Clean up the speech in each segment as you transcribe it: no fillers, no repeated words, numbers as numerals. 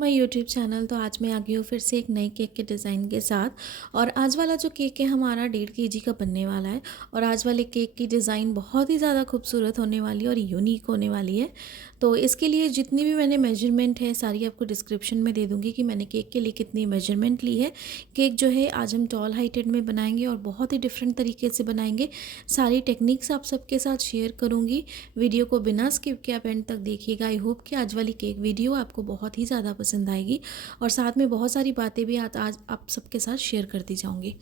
My YouTube channel. तो आज मैं आ गई हूँ फिर से एक नई केक के डिज़ाइन के साथ। और आज वाला जो केक है हमारा 1.5 kg का बनने वाला है। और आज वाले केक की डिज़ाइन बहुत ही ज़्यादा खूबसूरत होने वाली है और यूनिक होने वाली है। तो इसके लिए जितनी भी मैंने मेजरमेंट है सारी आपको डिस्क्रिप्शन में दे दूँगी कि मैंने केक के लिए कितनी मेजरमेंट ली है। केक जो है आज हम टॉल हाइटेड में बनाएंगे और बहुत ही डिफरेंट तरीके से बनाएंगे। सारी टेक्निक्स आप सबके साथ शेयर करूँगी। वीडियो को बिना स्किप किए आप एंड तक देखिएगा। आई होप कि आज वाली केक वीडियो आपको बहुत ही ज़्यादा पसंद आएगी और साथ में बहुत सारी बातें भी आज आप सबके साथ शेयर करती जाऊँगी।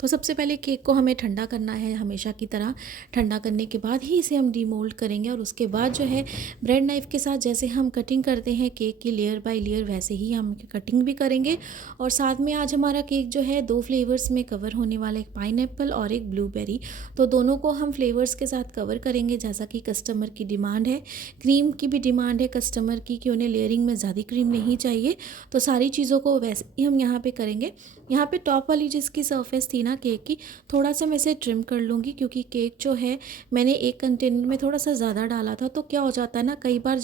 तो सबसे पहले केक को हमें ठंडा करना है, हमेशा की तरह ठंडा करने के बाद ही इसे हम डीमोल्ड करेंगे। और उसके बाद जो है ब्रेड नाइफ़ के साथ जैसे हम कटिंग करते हैं केक की लेयर बाय लेयर, वैसे ही हम कटिंग भी करेंगे। और साथ में आज हमारा केक जो है 2 फ्लेवर्स में कवर होने वाला है, एक पाइनएप्पल और एक ब्लूबेरी। तो दोनों को हम फ्लेवर्स के साथ कवर करेंगे जैसा कि कस्टमर की डिमांड है। क्रीम की भी डिमांड है कस्टमर की कि उन्हें लेयरिंग में ज़्यादा क्रीम नहीं चाहिए। तो सारी चीज़ों को वैसे ही हम यहाँ पे करेंगे। यहाँ पे टॉप वाली जिसकी सरफेस थी ना केक की, थोड़ा सा मैं इसे ट्रिम कर लूँगी क्योंकि केक जो है मैंने एक कंटेनर में थोड़ा सा ज़्यादा डाला था। तो क्या हो जाता है ना, कई बार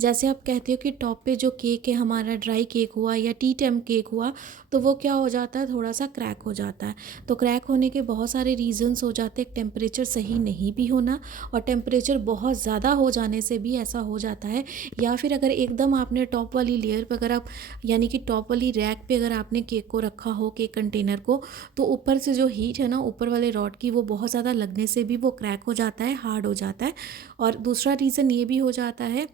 जैसे आप कहते हो कि टॉप पे जो केक है हमारा ड्राई केक हुआ या टी टाइम केक हुआ, तो वो क्या हो जाता है, थोड़ा सा क्रैक हो जाता है। तो क्रैक होने के बहुत सारे रीजंस हो जाते हैं। टेम्परेचर सही नहीं भी होना और टेम्परेचर बहुत ज़्यादा हो जाने से भी ऐसा हो जाता है। या फिर अगर एकदम आपने टॉप वाली लेयर पर अगर आप यानी कि टॉप वाली रैक पे अगर आपने केक को रखा हो, केक कंटेनर को, तो ऊपर से जो हीट है ना ऊपर वाले रॉड की, वो बहुत ज़्यादा लगने से भी वो क्रैक हो जाता है, हार्ड हो जाता है। और दूसरा रीज़न ये भी हो जाता है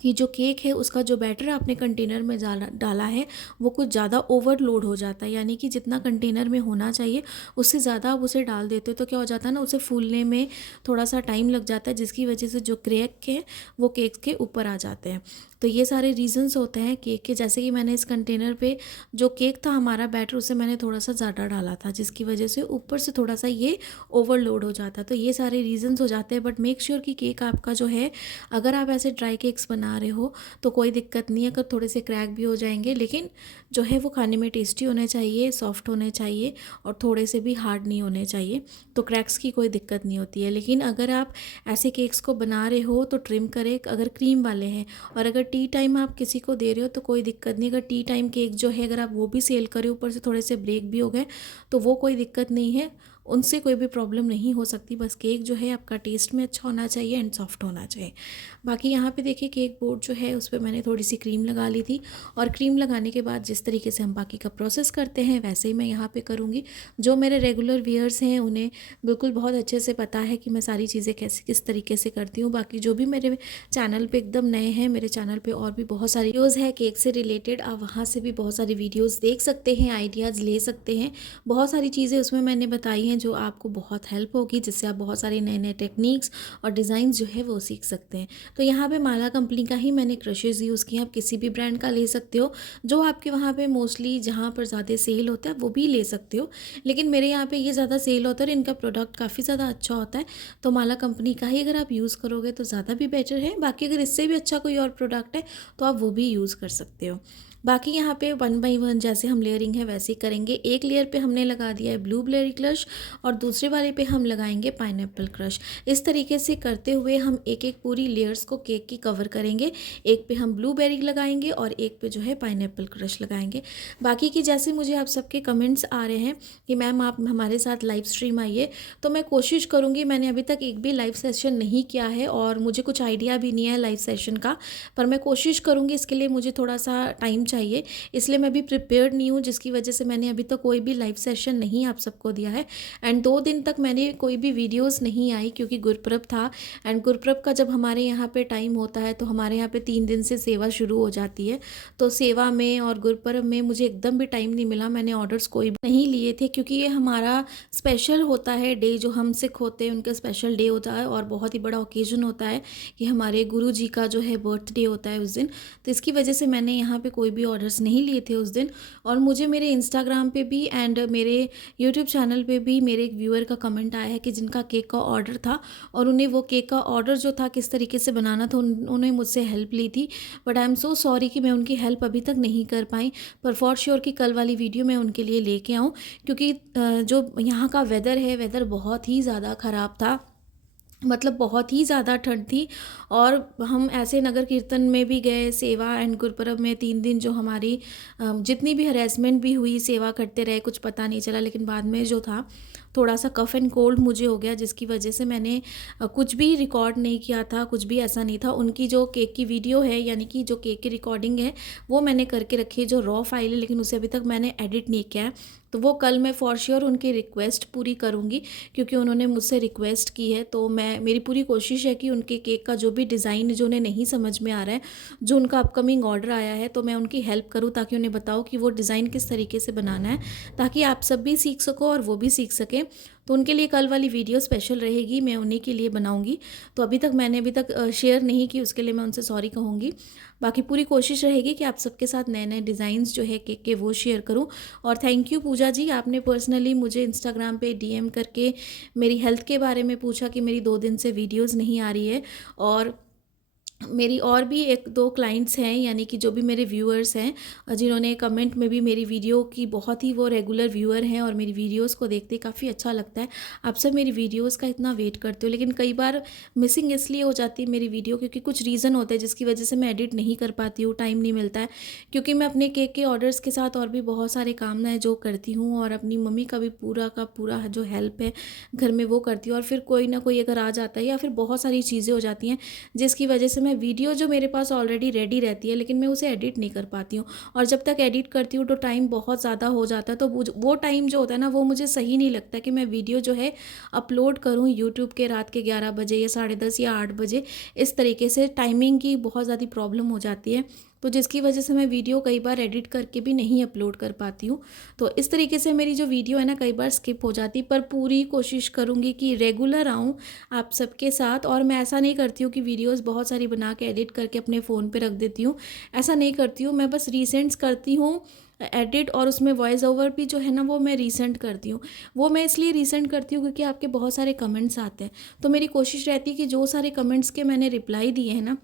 कि जो केक है उसका जो बैटर आपने कंटेनर में डाला डाला है वो कुछ ज़्यादा ओवरलोड हो जाता है। यानी कि जितना कंटेनर में होना चाहिए उससे ज़्यादा आप उसे डाल देते हो, तो क्या हो जाता है ना, उसे फूलने में थोड़ा सा टाइम लग जाता है, जिसकी वजह से जो क्रैक है वो केक के ऊपर आ जाते हैं। तो ये सारे रीजंस होते हैं केक के। जैसे कि मैंने इस कंटेनर पे जो केक था हमारा बैटर, उसे मैंने थोड़ा सा ज़्यादा डाला था, जिसकी वजह से ऊपर से थोड़ा सा ये ओवरलोड हो जाता है। तो ये सारे रीजंस हो जाते हैं। बट मेक श्योर कि केक आपका जो है, अगर आप ऐसे ड्राई केक्स बना रहे हो तो कोई दिक्कत नहीं है अगर थोड़े से क्रैक भी हो जाएंगे, लेकिन जो है वो खाने में टेस्टी होने चाहिए, सॉफ्ट होने चाहिए और थोड़े से भी हार्ड नहीं होने चाहिए। तो क्रैक्स की कोई दिक्कत नहीं होती है। लेकिन अगर आप ऐसे केक्स को बना रहे हो तो ट्रिम करें अगर क्रीम वाले हैं। और अगर टी टाइम आप किसी को दे रहे हो तो कोई दिक्कत नहीं। अगर टी टाइम केक जो है अगर आप वो भी सेल करें, ऊपर से थोड़े से ब्रेक भी हो गए, तो वो कोई दिक्कत नहीं है, उनसे कोई भी प्रॉब्लम नहीं हो सकती। बस केक जो है आपका टेस्ट में अच्छा होना चाहिए एंड सॉफ्ट होना चाहिए। बाकी यहाँ पे देखिए केक बोर्ड जो है उस पर मैंने थोड़ी सी क्रीम लगा ली थी। और क्रीम लगाने के बाद जिस तरीके से हम बाकी का प्रोसेस करते हैं वैसे ही मैं यहाँ पे करूँगी। जो मेरे रेगुलर व्यूअर्स हैं उन्हें बिल्कुल बहुत अच्छे से पता है कि मैं सारी चीज़ें कैसे किस तरीके से करती हूँ। बाकी जो भी मेरे चैनल पे एकदम नए हैं, मेरे चैनल पे और भी बहुत सारी वीडियोज़ है केक से रिलेटेड, आप वहाँ से भी बहुत सारी वीडियोज़ देख सकते हैं, आइडियाज़ ले सकते हैं। बहुत सारी चीज़ें उसमें मैंने बताई हैं जो आपको बहुत हेल्प होगी, जिससे आप बहुत सारे नए नए टेक्निक्स और डिज़ाइन जो है वो सीख सकते हैं। तो यहाँ पे माला कंपनी का ही मैंने क्रशेज़ यूज़ किया। आप किसी भी ब्रांड का ले सकते हो, जो आपके वहाँ पे मोस्टली जहाँ पर ज़्यादा सेल होता है वो भी ले सकते हो। लेकिन मेरे यहाँ पे ये ज़्यादा सेल होता है और इनका प्रोडक्ट काफ़ी ज़्यादा अच्छा होता है। तो माला कंपनी का ही अगर आप यूज़ करोगे तो ज़्यादा भी बेटर है। बाकी अगर इससे भी अच्छा कोई और प्रोडक्ट है तो आप वो भी यूज़ कर सकते हो। बाकी यहाँ पे 1 बाई 1 जैसे हम लेयरिंग है वैसे ही करेंगे। एक लेयर पे हमने लगा दिया है ब्लूबेरी क्रश और दूसरे वाले पे हम लगाएंगे पाइनएप्पल क्रश। इस तरीके से करते हुए हम एक एक पूरी लेयर्स को केक की कवर करेंगे। एक पे हम ब्लूबेरी लगाएंगे और एक पे जो है पाइनएप्पल क्रश लगाएंगे। बाकी की जैसे मुझे आप सबके कमेंट्स आ रहे हैं कि मैम आप हमारे साथ लाइव स्ट्रीम आइए, तो मैं कोशिश करूँगी। मैंने अभी तक एक भी लाइव सेशन नहीं किया है और मुझे कुछ आइडिया भी नहीं है लाइव सेशन का, पर मैं कोशिश करूँगी। इसके लिए मुझे थोड़ा सा टाइम चाहिए, इसलिए मैं भी प्रिपेयर्ड नहीं हूँ, जिसकी वजह से मैंने अभी तक कोई भी लाइव सेशन नहीं आप सबको दिया है। एंड 2 दिन तक मैंने कोई भी वीडियोस नहीं आई क्योंकि गुरपुरब था। एंड गुरपुरब का जब हमारे यहाँ पे टाइम होता है तो हमारे यहाँ पे 3 दिन से सेवा शुरू हो जाती है। तो सेवा में और गुरपुरब में मुझे एकदम भी टाइम नहीं मिला। मैंने ऑर्डर्स कोई भी नहीं लिए थे क्योंकि ये हमारा स्पेशल होता है डे, जो हम सिख होते हैं उनका स्पेशल डे होता है और बहुत ही बड़ा ओकेजन होता है कि हमारे गुरु जी का जो है बर्थडे होता है उस दिन। तो इसकी वजह से मैंने यहाँ पे कोई भी ऑर्डर्स नहीं लिए थे उस दिन। और मुझे मेरे इंस्टाग्राम पे भी एंड मेरे यूट्यूब चैनल पे भी मेरे एक व्यूअर का कमेंट आया है कि जिनका केक का ऑर्डर था और उन्हें वो केक का ऑर्डर जो था किस तरीके से बनाना था उन्होंने मुझसे हेल्प ली थी। But I am so sorry कि मैं उनकी हेल्प अभी तक नहीं कर पाई। पर फॉर श्योर कि कल वाली वीडियो मैं उनके लिए लेके आऊँ, क्योंकि जो यहाँ का वेदर है, वेदर बहुत ही ज़्यादा ख़राब था। मतलब बहुत ही ज़्यादा ठंड थी। और हम ऐसे नगर कीर्तन में भी गए, सेवा एंड गुरुपर्व में 3 दिन जो हमारी जितनी भी हरैसमेंट भी हुई, सेवा करते रहे, कुछ पता नहीं चला। लेकिन बाद में जो था, थोड़ा सा कफ़ एंड कोल्ड मुझे हो गया, जिसकी वजह से मैंने कुछ भी रिकॉर्ड नहीं किया था, कुछ भी ऐसा नहीं था। उनकी जो केक की वीडियो है, यानी कि जो केक की रिकॉर्डिंग है, वो मैंने करके रखी है, जो रॉ फाइल है, लेकिन उसे अभी तक मैंने एडिट नहीं किया है। तो वो कल मैं फ़ॉर श्योर उनकी रिक्वेस्ट पूरी करूँगी, क्योंकि उन्होंने मुझसे रिक्वेस्ट की है। तो मैं, मेरी पूरी कोशिश है कि उनके केक का जो भी डिज़ाइन जो उन्हें नहीं समझ में आ रहा है, जो उनका अपकमिंग ऑर्डर आया है, तो मैं उनकी हेल्प करूँ, ताकि उन्हें बताऊँ कि वो डिज़ाइन किस तरीके से बनाना है, ताकि आप सब भी सीख सको और वो भी सीख सकें। तो उनके लिए कल वाली वीडियो स्पेशल रहेगी, मैं उन्हीं के लिए बनाऊँगी। तो मैंने अभी तक शेयर नहीं की, उसके लिए मैं उनसे सॉरी कहूँगी। बाकी पूरी कोशिश रहेगी कि आप सबके साथ नए-नए डिज़ाइंस जो है केक के, वो शेयर करूँ। और थैंक यू पूजा जी, आपने पर्सनली मुझे इंस्टाग्राम पे डीएम करके मेरी हेल्थ के बारे में पूछा कि मेरी 2 दिन से वीडियोज़ नहीं आ रही है। और मेरी और भी 1-2 क्लाइंट्स हैं, यानी कि जो भी मेरे व्यूअर्स हैं, जिन्होंने कमेंट में भी मेरी वीडियो की, बहुत ही वो रेगुलर व्यूअर हैं और मेरी वीडियोस को देखते काफ़ी अच्छा लगता है। आप सब मेरी वीडियोस का इतना वेट करते हो, लेकिन कई बार मिसिंग इसलिए हो जाती है मेरी वीडियो, क्योंकि कुछ रीज़न होते हैं जिसकी वजह से मैं एडिट नहीं कर पाती हूँ, टाइम नहीं मिलता है। क्योंकि मैं अपने केक के ऑर्डर्स के साथ और भी बहुत सारे काम हैं जो करती हूँ, और अपनी मम्मी का भी पूरा का पूरा जो हेल्प है घर में, वो करती हूँ। और फिर कोई ना कोई अगर आ जाता है, या फिर बहुत सारी चीज़ें हो जाती हैं, जिसकी वजह से मैं वीडियो जो मेरे पास ऑलरेडी रेडी रहती है, लेकिन मैं उसे एडिट नहीं कर पाती हूँ। और जब तक एडिट करती हूँ तो टाइम बहुत ज़्यादा हो जाता है। तो वो टाइम जो होता है ना, वो मुझे सही नहीं लगता कि मैं वीडियो जो है अपलोड करूँ यूट्यूब के रात के 11 बजे या 10:30 या 8 बजे। इस तरीके से टाइमिंग की बहुत ज़्यादा प्रॉब्लम हो जाती है, तो जिसकी वजह से मैं वीडियो कई बार एडिट करके भी नहीं अपलोड कर पाती हूँ। तो इस तरीके से मेरी जो वीडियो है ना, कई बार स्किप हो जाती, पर पूरी कोशिश करूँगी कि रेगुलर आऊँ आप सबके साथ। और मैं ऐसा नहीं करती हूँ कि वीडियोस बहुत सारी बना के एडिट करके अपने फ़ोन पे रख देती हूँ, ऐसा नहीं करती हूँ। मैं बस रीसेंट्स करती हूँ एडिट, और उसमें वॉइस ओवर भी जो है ना, वो मैं रीसेंट करती हूँ। वो मैं इसलिए रीसेंट करती हूँ क्योंकि आपके बहुत सारे कमेंट्स आते हैं, तो मेरी कोशिश रहती है कि जो सारे कमेंट्स के मैंने रिप्लाई दिए हैं ना,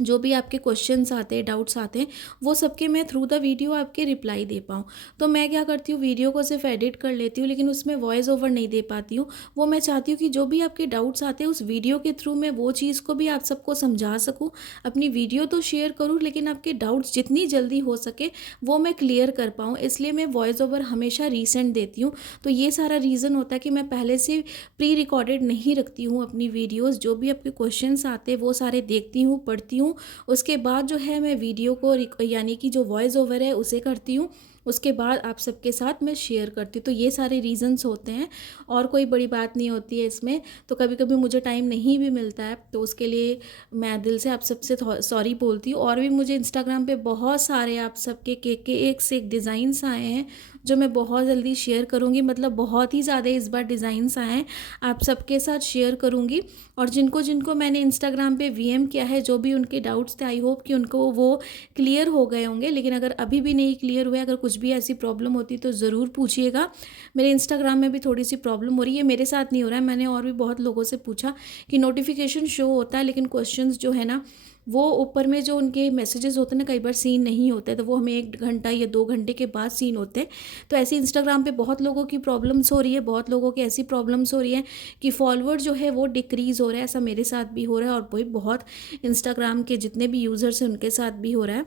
जो भी आपके क्वेश्चंस आते हैं, डाउट्स आते हैं, वो सबके मैं थ्रू द वीडियो आपके रिप्लाई दे पाऊँ। तो मैं क्या करती हूँ, वीडियो को सिर्फ एडिट कर लेती हूँ, लेकिन उसमें वॉइस ओवर नहीं दे पाती हूँ। वो मैं चाहती हूँ कि जो भी आपके डाउट्स आते हैं, उस वीडियो के थ्रू मैं वो चीज़ को भी आप सबको समझा सकूँ। अपनी वीडियो तो शेयर करूँ, लेकिन आपके डाउट्स जितनी जल्दी हो सके वो मैं क्लियर कर पाऊँ, इसलिए मैं वॉइस ओवर हमेशा रीसेंट देती हूँ। तो ये सारा रीज़न होता है कि मैं पहले से प्री रिकॉर्डेड नहीं रखती हूँ अपनी वीडियोज़। जो भी आपके क्वेश्चंस आते हैं, वो सारे देखती हूँ, पढ़ती हूँ। उसके बाद जो है मैं वीडियो को यानी कि जो वॉइस ओवर है उसे करती हूँ। उसके बाद आप सबके साथ मैं शेयर करती हूँ। तो ये सारे रीज़न्स होते हैं, और कोई बड़ी बात नहीं होती है इसमें। तो कभी कभी मुझे टाइम नहीं भी मिलता है, तो उसके लिए मैं दिल से आप सबसे सॉरी बोलती हूँ। और भी मुझे इंस्टाग्राम पे बहुत सारे आप सबके केक के एक से एक डिज़ाइंस आए हैं, जो मैं बहुत जल्दी शेयर करूँगी। मतलब बहुत ही ज़्यादा इस बार डिज़ाइंस आए हैं, आप सबके साथ शेयर करूँगी। और जिनको जिनको मैंने इंस्टाग्राम पे वीएम किया है, जो भी उनके डाउट्स थे, आई होप कि उनको वो क्लियर हो गए होंगे। लेकिन अगर अभी भी नहीं क्लियर हुए, अगर कुछ भी ऐसी प्रॉब्लम होती तो ज़रूर पूछिएगा। मेरे इंस्टाग्राम में भी थोड़ी सी प्रॉब्लम हो रही है, मेरे साथ नहीं हो रहा है। मैंने और भी बहुत लोगों से पूछा कि नोटिफिकेशन शो होता है, लेकिन क्वेश्चंस जो है ना, वो ऊपर में जो उनके मैसेजेस होते हैं ना, कई बार सीन नहीं होते, तो वो हमें 1 घंटा या 2 घंटे के बाद सीन होते हैं। तो ऐसे इंस्टाग्राम पे बहुत लोगों की प्रॉब्लम्स हो रही है, बहुत लोगों की ऐसी प्रॉब्लम्स हो रही है कि फॉलोअर जो है वो डिक्रीज़ हो रहा है। ऐसा मेरे साथ भी हो रहा है, और वही बहुत इंस्टाग्राम के जितने भी यूज़र्स हैं उनके साथ भी हो रहा है।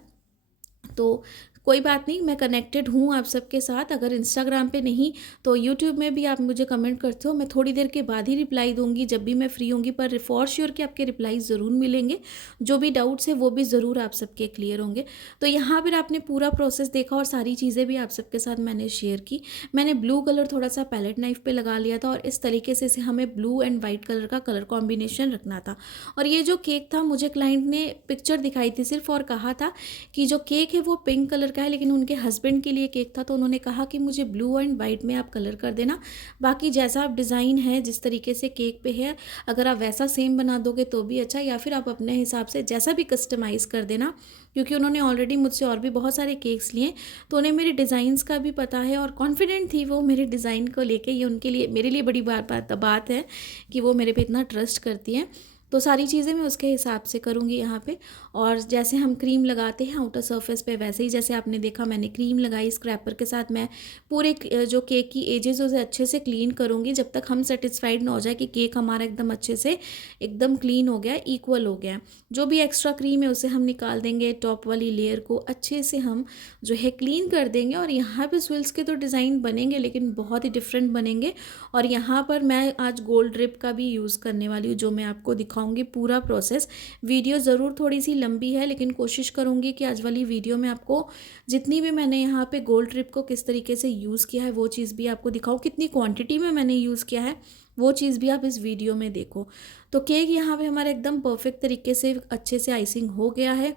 तो कोई बात नहीं, मैं कनेक्टेड हूँ आप सबके साथ। अगर इंस्टाग्राम पे नहीं तो यूट्यूब में भी आप मुझे कमेंट करते हो, मैं थोड़ी देर के बाद ही रिप्लाई दूंगी, जब भी मैं फ्री होंगी। पर फॉर श्योर कि आपके रिप्लाई ज़रूर मिलेंगे, जो भी डाउट्स हैं वो भी ज़रूर आप सबके क्लियर होंगे। तो यहाँ पर आपने पूरा प्रोसेस देखा, और सारी चीज़ें भी आप सबके साथ मैंने शेयर की। मैंने ब्लू कलर थोड़ा सा पैलेट नाइफ पे लगा लिया था, और इस तरीके से इसे हमें ब्लू एंड वाइट कलर का कलर कॉम्बिनेशन रखना था। और ये जो केक था, मुझे क्लाइंट ने पिक्चर दिखाई थी सिर्फ, और कहा था कि जो केक है वो पिंक कलर का है, लेकिन उनके हस्बैंड के लिए केक था, तो उन्होंने कहा कि मुझे ब्लू एंड वाइट में आप कलर कर देना। बाकी जैसा आप डिज़ाइन है, जिस तरीके से केक पे है, अगर आप वैसा सेम बना दोगे तो भी अच्छा, या फिर आप अपने हिसाब से जैसा भी कस्टमाइज़ कर देना। क्योंकि उन्होंने ऑलरेडी मुझसे और भी बहुत सारे केक्स लिए, तो उन्हें मेरे डिज़ाइंस का भी पता है, और कॉन्फिडेंट थी वो मेरे डिज़ाइन को लेके। ये उनके लिए, मेरे लिए बड़ी बात है कि वो मेरे पे इतना ट्रस्ट करती हैं। तो सारी चीज़ें मैं उसके हिसाब से करूँगी यहाँ पे। और जैसे हम क्रीम लगाते हैं आउटर सरफेस पे, वैसे ही जैसे आपने देखा मैंने क्रीम लगाई, स्क्रैपर के साथ मैं पूरे जो केक की एजेस उसे अच्छे से क्लीन करूँगी जब तक हम सेटिस्फाइड ना हो जाए कि केक हमारा एकदम अच्छे से एकदम क्लीन हो गया है, इक्वल हो गया है। जो भी एक्स्ट्रा क्रीम है उसे हम निकाल देंगे, टॉप वाली लेयर को अच्छे से हम जो है क्लीन कर देंगे। और यहाँ पे स्विल्स के तो डिज़ाइन बनेंगे लेकिन बहुत ही डिफरेंट बनेंगे। और यहाँ पर मैं आज गोल्ड ड्रिप का भी यूज़ करने वाली हूँ, जो मैं आपको दिखाऊंगी पूरा प्रोसेस। वीडियो ज़रूर थोड़ी सी लंबी है लेकिन कोशिश करूँगी कि आज वाली वीडियो में आपको जितनी भी मैंने यहाँ पे गोल्ड ड्रिप को किस तरीके से यूज़ किया है वो चीज़ भी आपको दिखाऊँ, कितनी क्वांटिटी में मैंने यूज़ किया है वो चीज़ भी आप इस वीडियो में देखो। तो केक यहाँ पे हमारा एकदम परफेक्ट तरीके से अच्छे से आइसिंग हो गया है।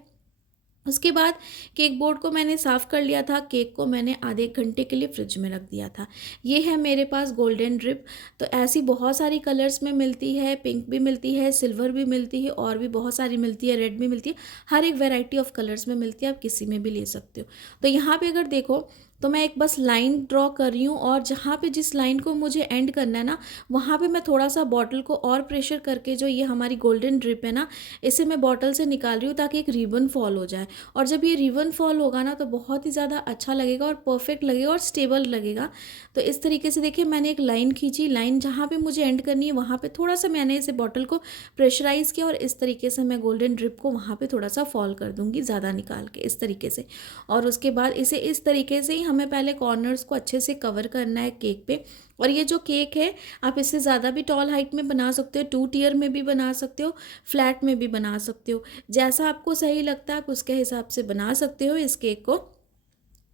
उसके बाद केक बोर्ड को मैंने साफ़ कर लिया था, केक को मैंने आधे एक घंटे के लिए फ्रिज में रख दिया था। ये है मेरे पास गोल्डन ड्रिप। तो ऐसी बहुत सारी कलर्स में मिलती है, पिंक भी मिलती है, सिल्वर भी मिलती है और भी बहुत सारी मिलती है, रेड भी मिलती है। हर एक वैरायटी ऑफ कलर्स में मिलती है, आप किसी में भी ले सकते हो। तो यहाँ पे अगर देखो तो मैं एक बस लाइन ड्रॉ कर रही हूँ और जहाँ पे जिस लाइन को मुझे एंड करना है ना, वहाँ पे मैं थोड़ा सा बॉटल को और प्रेशर करके जो ये हमारी गोल्डन ड्रिप है ना, इसे मैं बॉटल से निकाल रही हूँ ताकि एक रिबन फॉल हो जाए। और जब ये रिबन फॉल होगा ना तो बहुत ही ज़्यादा अच्छा लगेगा और परफेक्ट लगेगा और स्टेबल लगेगा। तो इस तरीके से देखिए मैंने एक लाइन खींची, लाइन जहाँ पे मुझे एंड करनी है वहाँ पे थोड़ा सा मैंने इसे बॉटल को प्रेशराइज़ किया और इस तरीके से मैं गोल्डन ड्रिप को वहाँ पे थोड़ा सा फॉल कर दूँगी, ज़्यादा निकाल के इस तरीके से। और उसके बाद इसे इस तरीके से ही हमें पहले कॉर्नर्स को अच्छे से कवर करना है केक पे। और ये जो केक है आप इससे ज़्यादा भी टॉल हाइट में बना सकते हो, 2 टियर में भी बना सकते हो, फ्लैट में भी बना सकते हो, जैसा आपको सही लगता है आप उसके हिसाब से बना सकते हो इस केक को।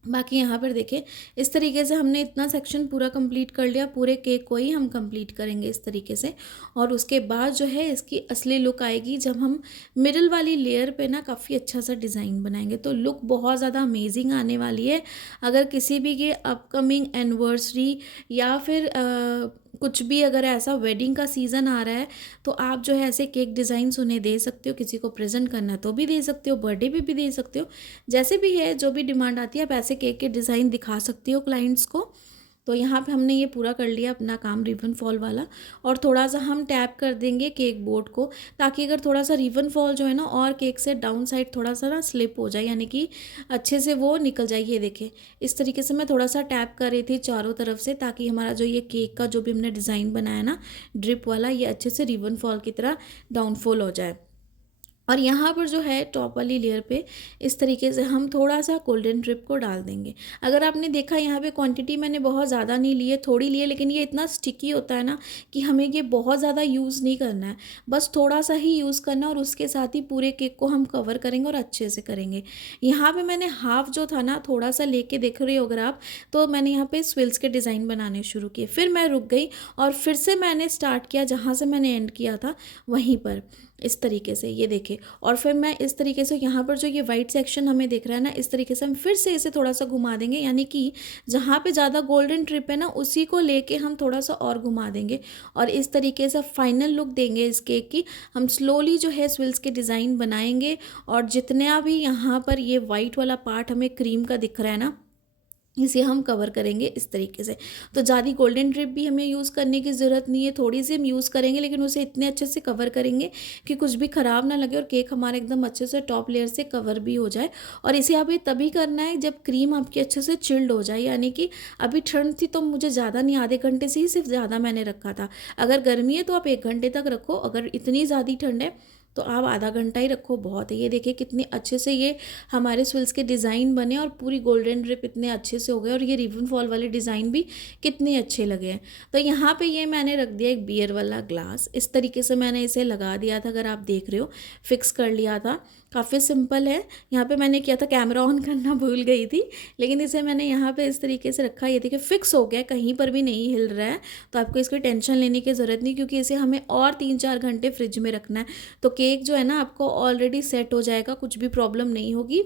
बाकी यहाँ पर देखिए इस तरीके से हमने इतना सेक्शन पूरा कंप्लीट कर लिया, पूरे केक को ही हम कंप्लीट करेंगे इस तरीके से। और उसके बाद जो है इसकी असली लुक आएगी जब हम मिडल वाली लेयर पे ना काफ़ी अच्छा सा डिज़ाइन बनाएंगे, तो लुक बहुत ज़्यादा अमेजिंग आने वाली है। अगर किसी भी ये अपकमिंग एनिवर्सरी या फिर कुछ भी अगर ऐसा वेडिंग का सीज़न आ रहा है तो आप जो है ऐसे केक डिज़ाइंस उन्हें दे सकते हो, किसी को प्रेजेंट करना है तो भी दे सकते हो, बर्थडे पे भी दे सकते हो, जैसे भी है जो भी डिमांड आती है आप ऐसे केक के डिज़ाइन दिखा सकती हो क्लाइंट्स को। तो यहाँ पे हमने ये पूरा कर लिया अपना काम रिबन फॉल वाला। और थोड़ा सा हम टैप कर देंगे केक बोर्ड को ताकि अगर थोड़ा सा रिबन फॉल जो है ना और केक से डाउन साइड थोड़ा सा ना स्लिप हो जाए, यानी कि अच्छे से वो निकल जाए। ये देखें इस तरीके से मैं थोड़ा सा टैप कर रही थी चारों तरफ से ताकि हमारा जो ये केक का जो भी हमने डिज़ाइन बनाया ना ड्रिप वाला, ये अच्छे से रिबन फॉल की तरह डाउनफॉल हो जाए। और यहाँ पर जो है टॉप वाली लेयर पे इस तरीके से हम थोड़ा सा गोल्डन ड्रिप को डाल देंगे। अगर आपने देखा यहाँ पे क्वांटिटी मैंने बहुत ज़्यादा नहीं ली है, थोड़ी ली है, लेकिन ये इतना स्टिकी होता है ना कि हमें ये बहुत ज़्यादा यूज़ नहीं करना है, बस थोड़ा सा ही यूज़ करना है। और उसके साथ ही पूरे केक को हम कवर करेंगे और अच्छे से करेंगे। यहाँ पर मैंने हाफ जो था ना थोड़ा सा लेके देख रहे हो अगर आप, तो मैंने यहाँ पर स्विल्स के डिज़ाइन बनाने शुरू किए, फिर मैं रुक गई और फिर से मैंने स्टार्ट किया जहाँ से मैंने एंड किया था वहीं पर इस तरीके से, ये देखें। और फिर मैं इस तरीके से यहाँ पर जो ये वाइट सेक्शन हमें दिख रहा है ना, इस तरीके से हम फिर से इसे थोड़ा सा घुमा देंगे, यानी कि जहाँ पे ज़्यादा गोल्डन ट्रिप है ना उसी को लेके हम थोड़ा सा और घुमा देंगे। और इस तरीके से फाइनल लुक देंगे इस केक की। हम स्लोली जो है स्विल्स के डिज़ाइन बनाएंगे और जितना भी यहाँ पर ये वाइट वाला पार्ट हमें क्रीम का दिख रहा है ना, इसे हम कवर करेंगे इस तरीके से। तो ज़्यादा गोल्डन ड्रिप भी हमें यूज़ करने की ज़रूरत नहीं है, थोड़ी सी हम यूज़ करेंगे लेकिन उसे इतने अच्छे से कवर करेंगे कि कुछ भी ख़राब ना लगे और केक हमारा एकदम अच्छे से टॉप लेयर से कवर भी हो जाए। और इसे अभी तभी करना है जब क्रीम आपकी अच्छे से चिल्ड हो जाए, यानी कि अभी ठंड थी तो मुझे ज़्यादा नहीं, आधे घंटे से ही सिर्फ ज़्यादा मैंने रखा था। अगर गर्मी है तो आप 1 घंटे तक रखो, अगर इतनी ज़्यादा ठंड है तो आप आधा घंटा ही रखो, बहुत है। ये देखिए कितने अच्छे से ये हमारे स्विल्स के डिज़ाइन बने और पूरी गोल्डन ड्रिप इतने अच्छे से हो गए और ये रिबन फॉल वाले डिज़ाइन भी कितने अच्छे लगे हैं। तो यहाँ पे ये मैंने रख दिया एक बियर वाला ग्लास, इस तरीके से मैंने इसे लगा दिया था, अगर आप देख रहे हो फिक्स कर लिया था। काफ़ी सिंपल है। यहाँ पे मैंने किया था कैमरा ऑन करना भूल गई थी, लेकिन इसे मैंने यहाँ पे इस तरीके से रखा, ये देखिए फिक्स हो गया, कहीं पर भी नहीं हिल रहा है। तो आपको इसकी टेंशन लेने की ज़रूरत नहीं क्योंकि इसे हमें और 3-4 घंटे फ्रिज में रखना है। तो केक जो है ना आपको ऑलरेडी सेट हो जाएगा, कुछ भी प्रॉब्लम नहीं होगी।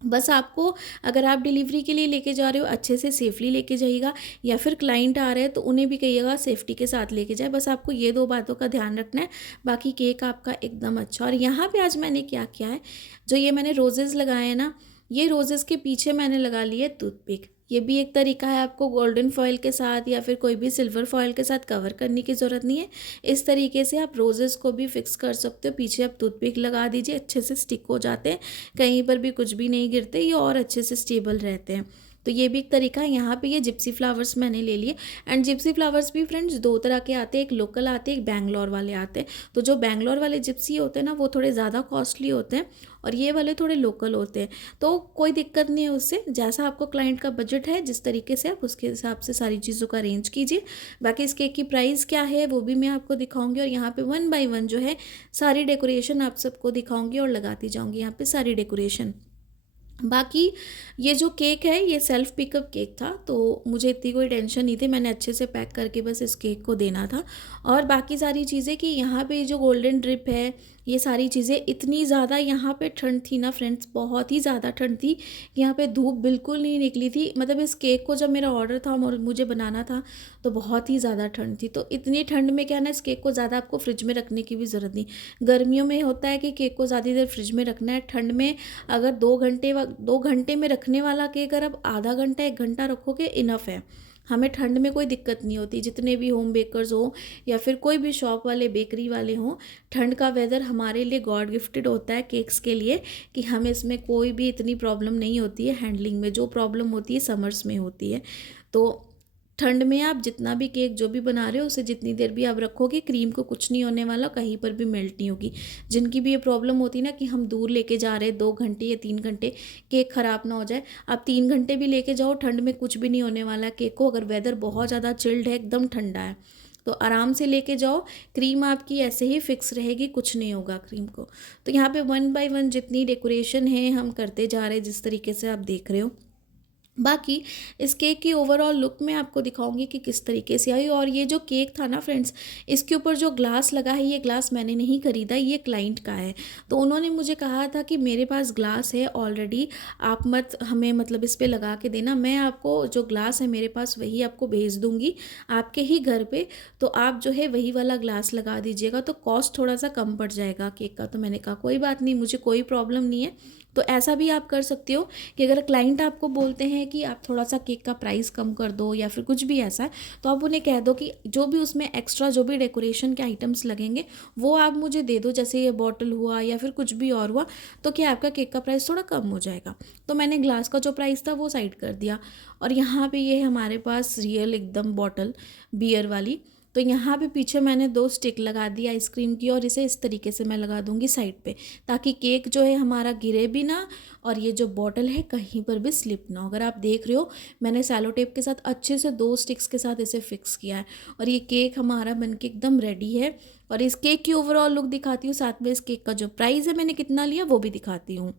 बस आपको अगर आप डिलीवरी के लिए लेके जा रहे हो अच्छे से सेफली लेके जाइएगा, या फिर क्लाइंट आ रहे हैं तो उन्हें भी कहिएगा सेफ्टी के साथ लेके जाए। बस आपको ये 2 बातों का ध्यान रखना है, बाकी केक आपका एकदम अच्छा। और यहाँ पे आज मैंने क्या किया है, जो ये मैंने रोजेज़ लगाए हैं ना, ये रोज़ेज़ के पीछे मैंने लगा ली है टूथपिक। ये भी एक तरीका है, आपको गोल्डन फॉयल के साथ या फिर कोई भी सिल्वर फॉयल के साथ कवर करने की ज़रूरत नहीं है। इस तरीके से आप रोज़ेज़ को भी फिक्स कर सकते हो। पीछे आप टूथपिक लगा दीजिए, अच्छे से स्टिक हो जाते हैं, कहीं पर भी कुछ भी नहीं गिरते, ये और अच्छे से स्टेबल रहते हैं। तो ये भी एक तरीका है। यहाँ पे ये जिप्सी फ्लावर्स मैंने ले लिए। एंड जिप्सी फ्लावर्स भी फ्रेंड्स दो तरह के आते हैं, एक लोकल आते हैं, एक बैंगलोर वाले आते हैं। तो जो बैंगलोर वाले जिप्सी होते हैं ना, वो थोड़े ज़्यादा कॉस्टली होते हैं और ये वाले थोड़े लोकल होते हैं। तो कोई दिक्कत नहीं है उससे, जैसा आपको क्लाइंट का बजट है जिस तरीके से, आप उसके हिसाब से सारी चीज़ों का अरेंज कीजिए। बाकी इस केक की प्राइस क्या है वो भी मैं आपको दिखाऊंगी, और यहाँ पे 1 बाय 1 जो है सारी डेकोरेशन आप सबको दिखाऊंगी और लगाती जाऊंगी यहाँ पे सारी डेकोरेशन। बाकी ये जो केक है ये सेल्फ पिकअप केक था, तो मुझे इतनी कोई टेंशन नहीं थी, मैंने अच्छे से पैक करके बस इस केक को देना था। और बाकी सारी चीज़ें कि यहाँ पे जो गोल्डन ड्रिप है, ये सारी चीज़ें, इतनी ज़्यादा यहाँ पे ठंड थी ना फ्रेंड्स, बहुत ही ज़्यादा ठंड थी। यहाँ पे धूप बिल्कुल नहीं निकली थी। मतलब इस केक को जब मेरा ऑर्डर था और मुझे बनाना था तो बहुत ही ज़्यादा ठंड थी। तो इतनी ठंड में क्या है ना, इस केक को ज़्यादा आपको फ्रिज में रखने की भी ज़रूरत नहीं। गर्मियों में होता है कि केक को ज़्यादा देर फ्रिज में रखना है, ठंड में अगर 2 घंटे में रखने वाला केक अगर आप आधा घंटा 1 घंटा रखोगे इनफ है। हमें ठंड में कोई दिक्कत नहीं होती, जितने भी होम बेकर्स हो या फिर कोई भी शॉप वाले बेकरी वाले हों, ठंड का वेदर हमारे लिए गॉड गिफ्टेड होता है केक्स के लिए, कि हमें इसमें कोई भी इतनी प्रॉब्लम नहीं होती है हैंडलिंग में। जो प्रॉब्लम होती है समर्स में होती है। तो ठंड में आप जितना भी केक जो भी बना रहे हो उसे जितनी देर भी आप रखोगे, क्रीम को कुछ नहीं होने वाला, कहीं पर भी मेल्ट नहीं होगी। जिनकी भी ये प्रॉब्लम होती है ना कि हम दूर लेके जा रहे हैं 2 घंटे या 3 घंटे, केक ख़राब ना हो जाए, आप 3 घंटे भी लेके जाओ, ठंड में कुछ भी नहीं होने वाला है केक को। अगर वेदर बहुत ज़्यादा चिल्ड है, एकदम ठंडा है, तो आराम से लेके जाओ, क्रीम आपकी ऐसे ही फिक्स रहेगी, कुछ नहीं होगा क्रीम को। तो यहाँ पे 1 बाय 1 जितनी डेकोरेशन है हम करते जा रहे हैं, जिस तरीके से आप देख रहे हो। बाकी इस केक की ओवरऑल लुक मैं आपको दिखाऊंगी कि किस तरीके से आई। और ये जो केक था ना फ्रेंड्स, इसके ऊपर जो ग्लास लगा है, ये ग्लास मैंने नहीं खरीदा, ये क्लाइंट का है। तो उन्होंने मुझे कहा था कि मेरे पास ग्लास है ऑलरेडी, आप मत हमें मतलब इस पे लगा के देना, मैं आपको जो ग्लास है मेरे पास वही आपको भेज दूंगी आपके ही घर पे, तो आप जो है वही वाला ग्लास लगा दीजिएगा, तो कॉस्ट थोड़ा सा कम पड़ जाएगा केक का। तो मैंने कहा कोई बात नहीं, मुझे कोई प्रॉब्लम नहीं है। तो ऐसा भी आप कर सकते हो कि अगर क्लाइंट आपको बोलते हैं कि आप थोड़ा सा केक का प्राइस कम कर दो या फिर कुछ भी ऐसा है, तो आप उन्हें कह दो कि जो भी उसमें एक्स्ट्रा जो भी डेकोरेशन के आइटम्स लगेंगे वो आप मुझे दे दो, जैसे ये बॉटल हुआ या फिर कुछ भी और हुआ, तो क्या आपका केक का प्राइस थोड़ा कम हो जाएगा। तो मैंने ग्लास का जो प्राइस था वो साइड कर दिया। और यहाँ पे ये हमारे पास रियल एकदम बॉटल बियर वाली, तो यहाँ पे पीछे मैंने 2 स्टिक लगा दी आइसक्रीम की, और इसे इस तरीके से मैं लगा दूंगी साइड पे, ताकि केक जो है हमारा गिरे भी ना, और ये जो बॉटल है कहीं पर भी स्लिप ना हो। अगर आप देख रहे हो, मैंने सैलो टेप के साथ अच्छे से 2 स्टिक्स के साथ इसे फिक्स किया है, और ये केक हमारा बनके एकदम रेडी है। और इस केक की ओवरऑल लुक दिखाती हूँ, साथ में इस केक का जो प्राइस है मैंने कितना लिया वो भी दिखाती हूँ।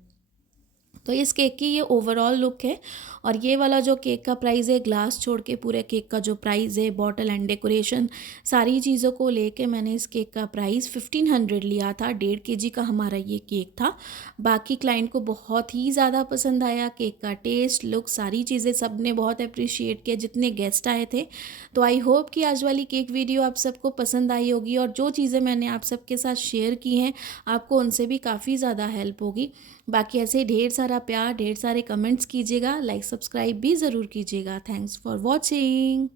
तो इस केक की ये ओवरऑल लुक है। और ये वाला जो केक का प्राइस है, ग्लास छोड़ के पूरे केक का जो प्राइस है, बॉटल एंड डेकोरेशन सारी चीज़ों को लेके मैंने इस केक का प्राइस 1500 लिया था। 1.5 kg का हमारा ये केक था। बाकी क्लाइंट को बहुत ही ज़्यादा पसंद आया, केक का टेस्ट, लुक, सारी चीज़ें सब ने बहुत अप्रिशिएट किया जितने गेस्ट आए थे। तो आई होप कि आज वाली केक वीडियो आप सबको पसंद आई होगी, और जो चीज़ें मैंने आप सबके साथ शेयर की हैं आपको उनसे भी काफ़ी ज़्यादा हेल्प होगी। बाकी ऐसे ढेर सारा प्यार, ढेर सारे कमेंट्स कीजिएगा, लाइक सब्सक्राइब भी ज़रूर कीजिएगा। Thanks for watching.